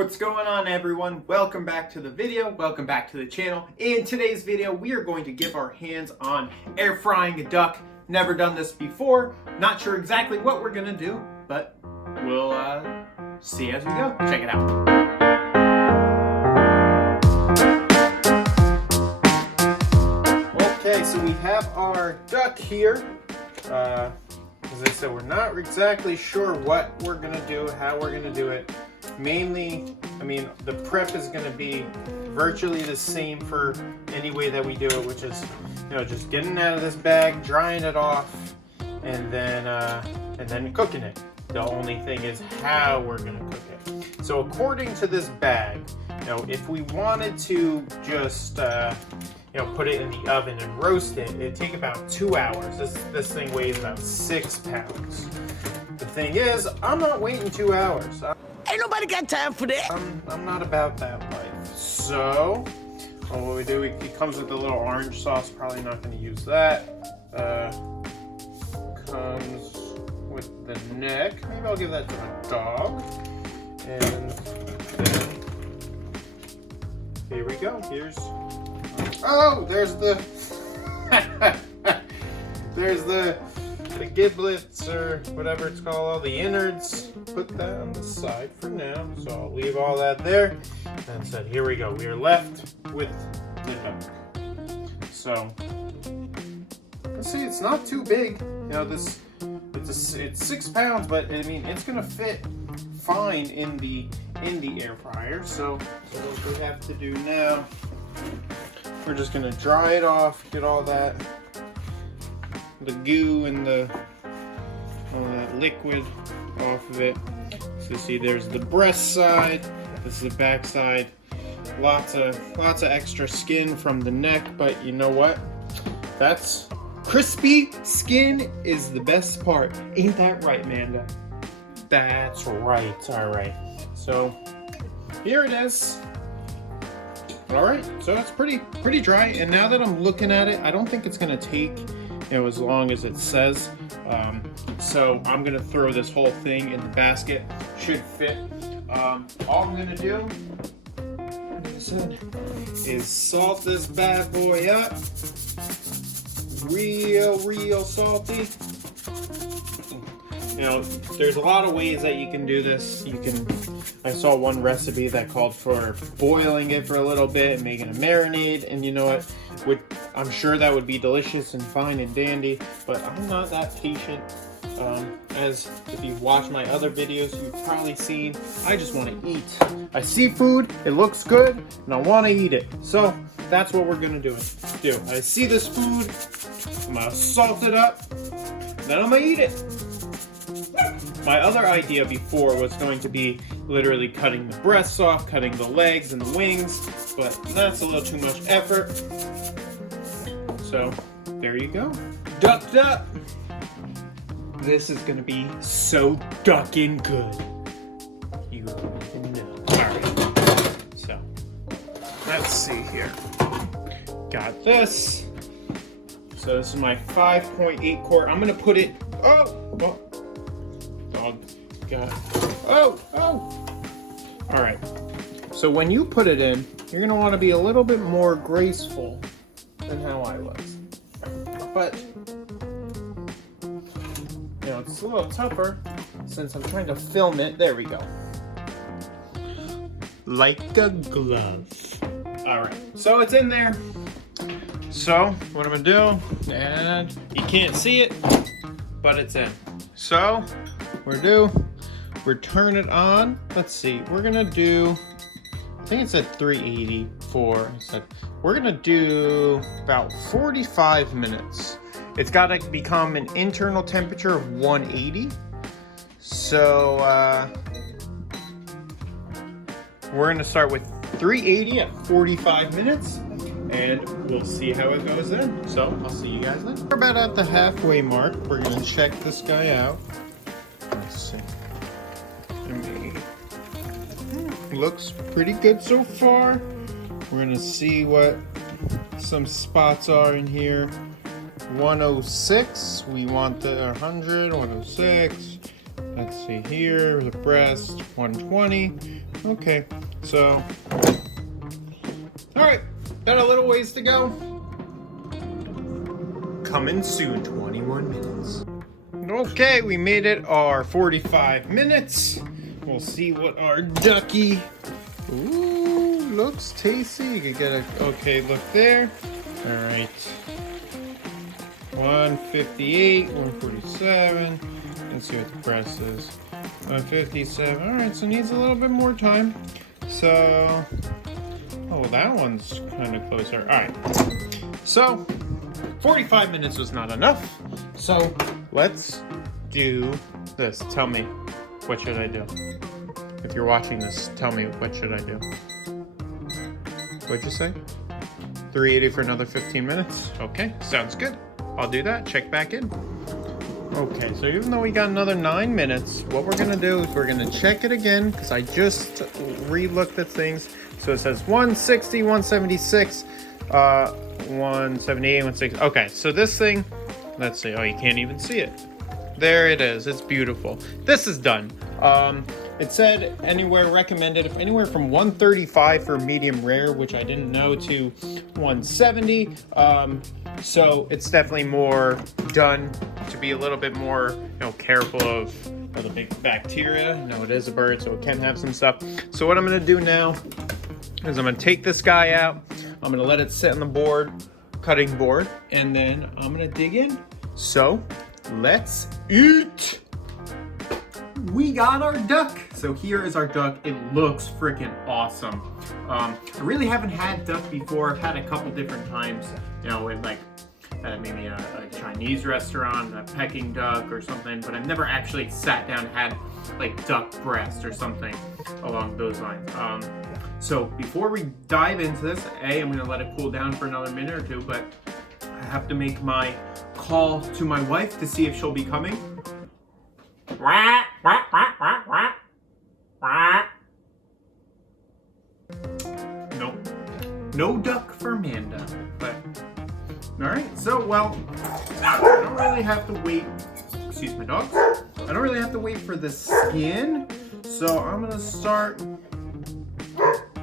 What's going on, everyone? Welcome back to the video. Welcome back to the channel. In today's video, we are going to give our hands on air frying a duck. Never done this before. Not sure exactly what we're gonna do, but we'll see as we go. Check it out. Okay, so we have our duck here. As I said, we're not exactly sure what we're gonna do, how we're gonna do it. Mainly, the prep is going to be virtually the same for any way that we do it, which is, just getting out of this bag, drying it off, and then cooking it. The only thing is how we're going to cook it. So according to this bag, if we wanted to just, put it in the oven and roast it, it'd take about 2 hours. This thing weighs about 6 pounds. The thing is, I'm not waiting 2 hours. Ain't nobody got time for that. I'm not about that life. So, what we do, it comes with a little orange sauce. Probably not going to use that. Comes with the neck. Maybe I'll give that to my dog. And then, here we go. There's the, there's the giblets, or whatever it's called, all the innards. Put that on the side for now, so I'll leave all that there. And said, here we go. We are left with the duck. So, let's see. It's not too big. It's 6 pounds, but it's gonna fit fine in the air fryer. So what we have to do now, we're just gonna dry it off, get all the goo and all that liquid off of it. So see, there's the breast side, this is the back side. Lots of extra skin from the neck, but you know what? That's crispy skin is the best part. Ain't that right, Manda? That's right. All right. So here it is. All right. So it's pretty dry. And now that I'm looking at it, I don't think it's gonna take as long as it says. So I'm gonna throw this whole thing in the basket. Should fit. All I'm gonna do, like I said, is salt this bad boy up. Real salty. There's a lot of ways that you can do this. I saw one recipe that called for boiling it for a little bit and making a marinade, and you know what? I'm sure that would be delicious and fine and dandy, but I'm not that patient. As if you've watched my other videos, you've probably seen, I just want to eat. I see food, it looks good, and I want to eat it. So that's what we're gonna do. I see this food, I'm gonna salt it up, then I'm gonna eat it. My other idea before was going to be literally cutting the breasts off, cutting the legs and the wings, but that's a little too much effort. So there you go. Ducked up. This is gonna be so duckin' good. You know. Alright. So let's see here. Got this. So this is my 5.8 quart. I'm gonna put it. Oh, dog got. Oh. Alright. So when you put it in, you're gonna want to be a little bit more graceful than how I was. But it's a little tougher since I'm trying to film it. There we go. Like a glove. Alright, so it's in there. So what I'm gonna do, and you can't see it, but it's in. So we're turn it on. Let's see, we're gonna do, I think it said 384. We're gonna do about 45 minutes. It's got to become an internal temperature of 180. So we're going to start with 380 at 45 minutes, and we'll see how it goes then. So I'll see you guys then. We're about at the halfway mark. We're going to check this guy out. Let's see. Looks pretty good so far. We're going to see what some spots are in here. 106, we want the 100, 106, let's see here, the breast, 120. Okay, so, all right, got a little ways to go. Coming soon, 21 minutes. Okay, we made it our 45 minutes. We'll see what our ducky. Ooh, looks tasty. You can get a, okay, look there. All right. 158, 147. Let's see what the breast is. 157. All right, so needs a little bit more time. So, oh, that one's kind of closer. All right. So, 45 minutes was not enough. So, let's do this. Tell me, what should I do? If you're watching this, tell me, what should I do? What'd you say? 380 for another 15 minutes? Okay, sounds good. I'll do that. Check back in. Okay, so even though we got another 9 minutes, what we're gonna do is we're gonna check it again, because I just re-looked at things. So it says 160, 176, 178, 160. Okay, so this thing, let's see. Oh, you can't even see it. There it is. It's beautiful. This is done. It said anywhere recommended, if anywhere from 135 for medium rare, which I didn't know, to 170. So it's definitely more done to be a little bit more, careful of the big bacteria. No, it is a bird, so it can have some stuff. So what I'm gonna do now is I'm gonna take this guy out. I'm gonna let it sit on the cutting board, and then I'm gonna dig in. So let's eat. We got our duck. So here is our duck. It looks freaking awesome. I really haven't had duck before. I've had a couple different times, in like maybe a Chinese restaurant, a Peking duck or something, but I've never actually sat down and had like duck breast or something along those lines. So before we dive into this, I'm gonna let it cool down for another minute or two, but I have to make my call to my wife to see if she'll be coming. Nope. No duck for Amanda. But alright, so well, I don't really have to wait. Excuse my dogs. I don't really have to wait for the skin. So I'm gonna start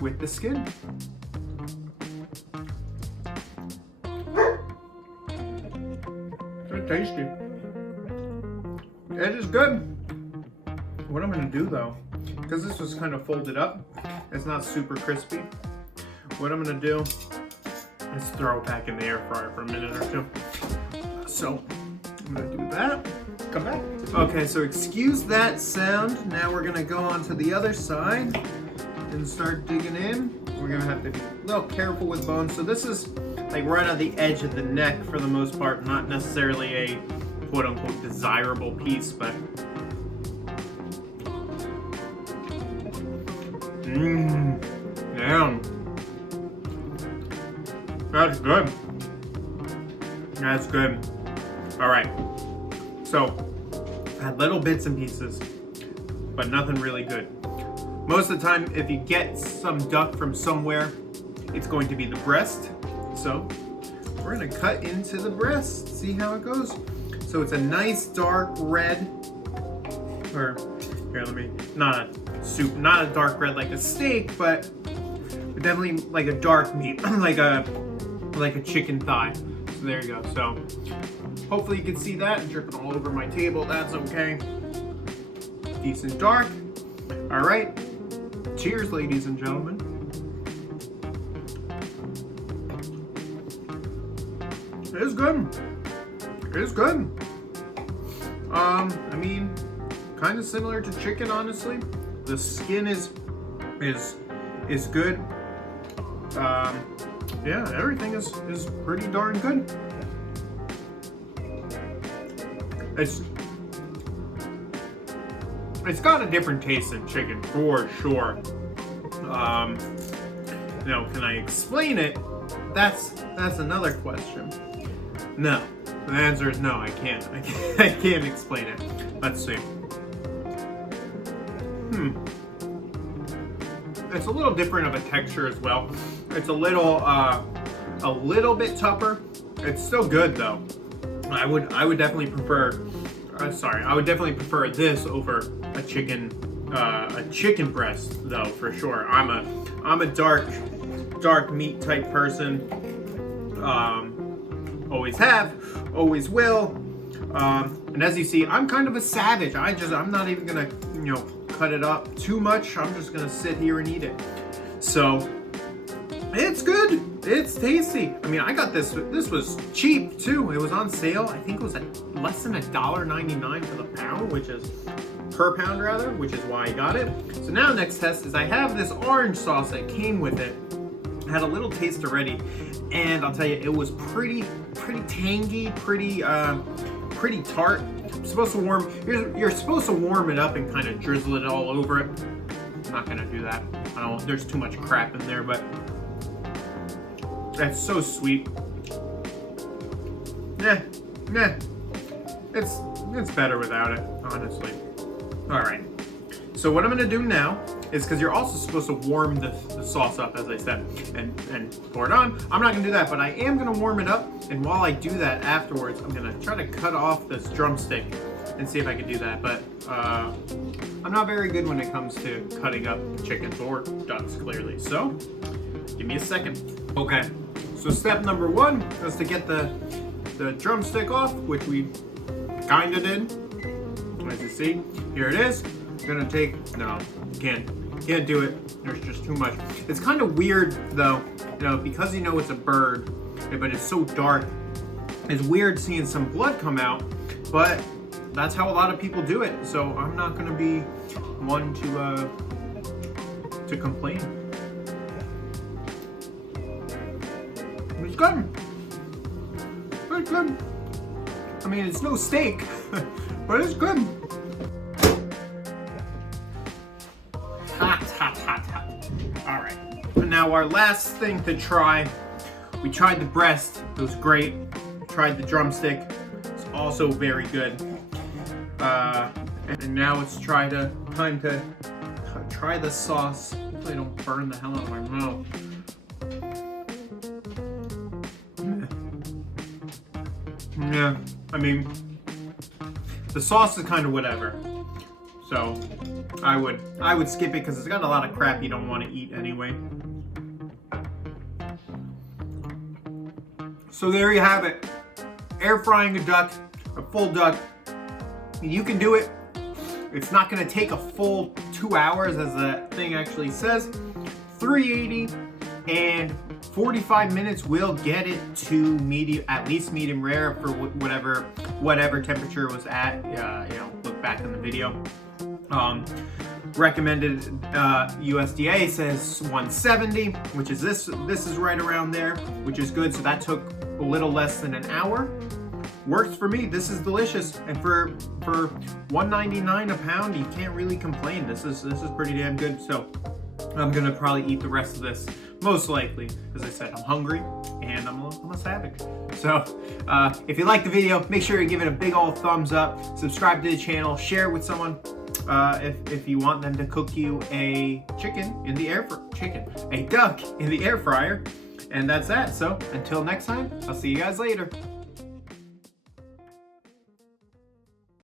with the skin. It's tasty. It is good. What I'm gonna do though, because this was kind of folded up, it's not super crispy. What I'm gonna do is throw it back in the air fryer for a minute or two. So I'm gonna do that. Come back. Okay, so excuse that sound. Now we're gonna go on to the other side and start digging in. We're gonna have to be a little careful with bones. So this is like right on the edge of the neck for the most part, not necessarily a quote unquote desirable piece, but damn. That's good. That's good. All right. So, I had little bits and pieces, but nothing really good. Most of the time, if you get some duck from somewhere, it's going to be the breast. So, we're gonna cut into the breast, see how it goes. So it's a nice dark red, or here, not a dark red like a steak, but definitely like a dark meat, like a chicken thigh. So there you go. So hopefully you can see that. I'm dripping all over my table. That's okay. Decent dark. All right. Cheers, ladies and gentlemen. It is good. It is good. I mean, kind of similar to chicken, honestly. The skin is good. Yeah, everything is pretty darn good. It's got a different taste than chicken for sure. Can I explain it? That's another question. No. The answer is no, I can't. I can't explain it. Let's see. It's a little different of a texture as well. It's a little bit tougher. It's still good though. I would definitely prefer sorry, I would definitely prefer this over a chicken breast, though, for sure. I'm a dark meat type person. Always have, always will. And as you see, I'm kind of a savage. I'm not even gonna, cut it up too much. I'm just gonna sit here and eat it. So, it's good. It's tasty. I mean, I got this. This was cheap too. It was on sale. I think it was at less than $1.99 for the pound, which is per pound rather, which is why I got it. So now next test is I have this orange sauce that came with it. I had a little taste already, and I'll tell you, it was pretty tangy, pretty tart. You're supposed to warm it up and kind of drizzle it all over it. I'm not gonna do that. There's too much crap in there, but that's so sweet. It's better without it, honestly. All right. So what I'm gonna do now is, because you're also supposed to warm the sauce up, as I said, and pour it on. I'm not gonna do that, but I am gonna warm it up. And while I do that afterwards, I'm gonna try to cut off this drumstick and see if I can do that. But I'm not very good when it comes to cutting up chickens or ducks, clearly. So give me a second. Okay. So step number one is to get the drumstick off, which we kinda did. As you see, here it is. I'm gonna take, no, can't do it. There's just too much. It's kind of weird though, because it's a bird, but it's so dark. It's weird seeing some blood come out, but that's how a lot of people do it. So I'm not gonna be one to complain. It's good. It's good. I mean, it's no steak, but it's good. Hot. All right. And now our last thing to try. We tried the breast. It was great. Tried the drumstick. It's also very good. And now it's time to try the sauce. Hopefully I don't burn the hell out of my mouth. Yeah, I mean, the sauce is kind of whatever. So I would skip it because it's got a lot of crap you don't want to eat anyway. So there you have it. Air frying a duck, a full duck. You can do it. It's not going to take a full 2 hours as the thing actually says. 380 and 45 minutes will get it to medium, at least medium rare for whatever temperature it was at. Look back in the video. Recommended USDA says 170, which is this is right around there, which is good. So that took a little less than an hour. Works for me. This is delicious, and for $1.99 a pound, you can't really complain. This is pretty damn good. So I'm gonna probably eat the rest of this, most likely. As I said, I'm hungry and I'm a savage. So if you like the video, make sure you give it a big old thumbs up, subscribe to the channel, share it with someone if you want them to cook you a duck in the air fryer. And that's that. So until next time, I'll see you guys later.